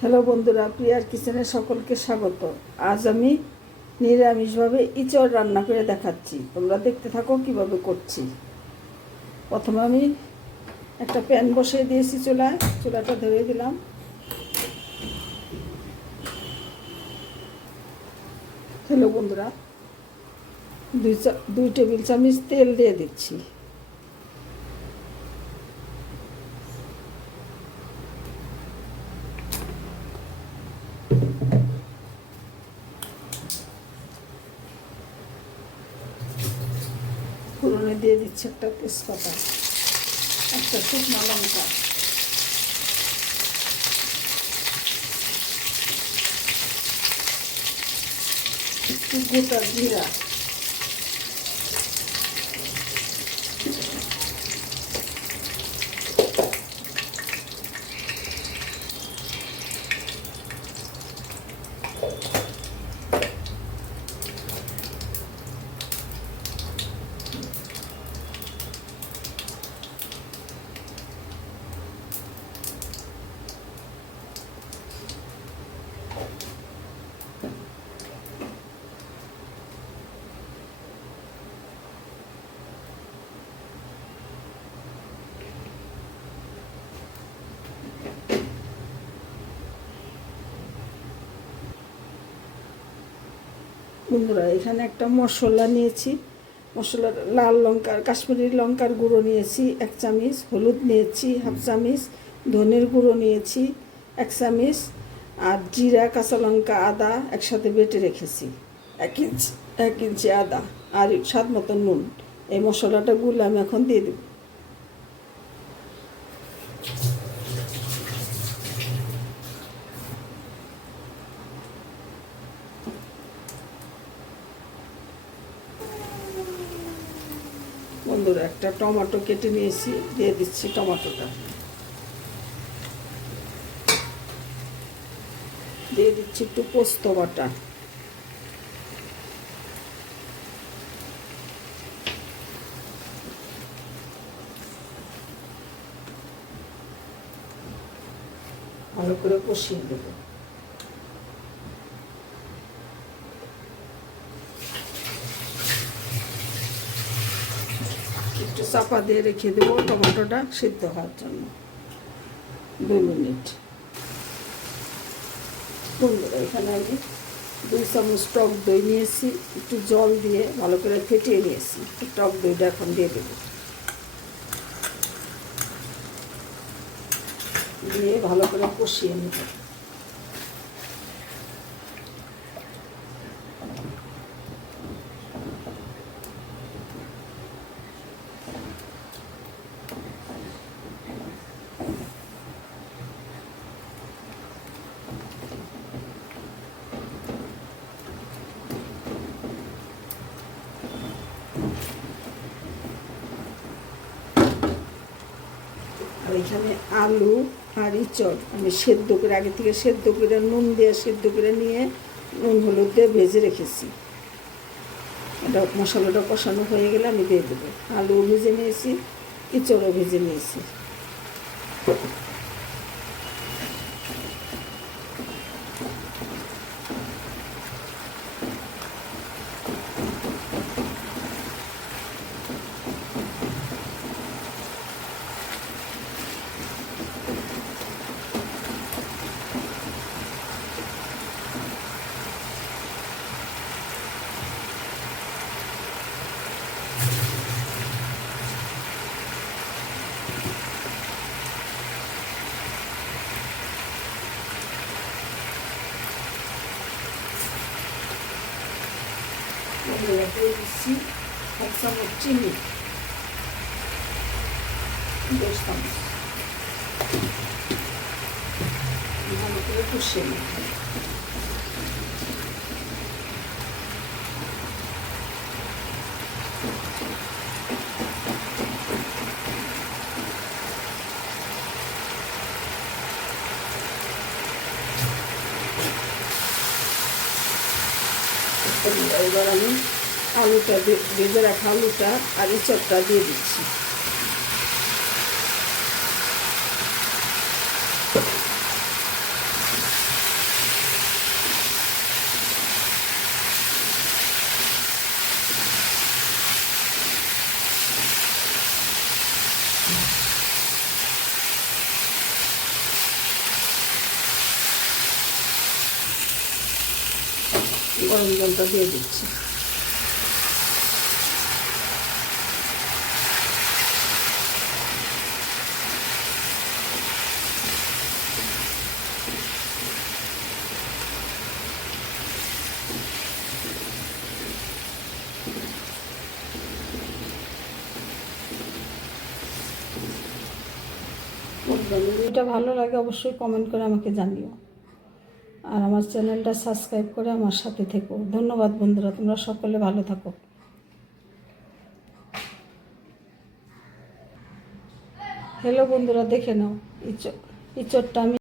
Hello বন্ধুরা, প্রিয়ার কিচেনে সকলকে স্বাগত। আজ আমি নিরামিষভাবে ইঁচড় রান্না করে দেখাচ্ছি। তোমরা দেখতে থাকো কিভাবে করছি। প্রথমে আমি একটা প্যান বসিয়ে দিয়েছি চুলাটা ধরিয়ে দিলাম। হ্যালো বন্ধুরা, দুই টেবিল চামচ তেল দিয়ে দিচ্ছি। ফোড়নে দিয়ে দিচ্ছি একটা তেজপাতা, একটা শুকনো লঙ্কা, একটু গোটা জিরা, বন্ধুরা এখানে একটা মশলা নিয়েছি। মশলার লাল লঙ্কার কাশ্মীরি লঙ্কার গুঁড়ো নিয়েছি 1 চামচ, হলুদ নিয়েছি 1/2 চামচ, ধনের গুঁড়ো নিয়েছি 1 চামচ, আর জিরা, কাঁচা লঙ্কা, আদা একসাথে বেটে রেখেছি 1 ইঞ্চি আদা, আর স্বাদ মতো নুন। এই মশলাটা গুলে আমি এখন দিয়ে দেব। বন্ধুরা একটা টমেটো কেটে নিয়েছি, দিয়ে দিচ্ছি টমেটোটা, দিয়ে দিচ্ছি একটু পোস্ত বাটা, ভালো করে কষিয়ে দেব। একটু চাপা দিয়ে রেখে দেবো টমেটোটা সিদ্ধ হওয়ার জন্য 2 মিনিট। বন্ধুরা এখানে আমি 2 চামচ টক দই নিয়েছি, একটু জল দিয়ে ভালো করে ফেটিয়ে নিয়েছি। টক দইটা এখন দিয়ে দেবো, দিয়ে ভালো করে কষিয়ে নেব। আর এখানে আলু আর ইঁচড় আমি সেদ্ধ করে আগে থেকে সেদ্ধ করে নুন দিয়ে সেদ্ধ করে নিয়ে নুন হলুদ দিয়ে ভেজে রেখেছি। এটা মশলাটা কষানো হয়ে গেলে আমি দিয়ে দেবো। আলু ভেজে নিয়েছি, ইঁচড়ও ভেজে নিয়েছি। দিয়ে দিচ্ছি 1 চামচ চিনি, 2 চামচ, ভালো করে কষিয়ে নেব। এবার আমি আলুটা ভেজে রাখা আলুটা আর ইঁচড়টা দিয়ে দিচ্ছি। গরম জলটা দিয়ে দিচ্ছি। ভিডিওটা ভালো লাগে অবশ্যই কমেন্ট করে আমাকে জানিও, আর আমার চ্যানেলটা সাবস্ক্রাইব করে আমার সাথে থেকো। ধন্যবাদ বন্ধুরা, তোমরা সকলে ভালো থাকো। হ্যালো বন্ধুরা, দেখে নাও ইঁচড়টা আমি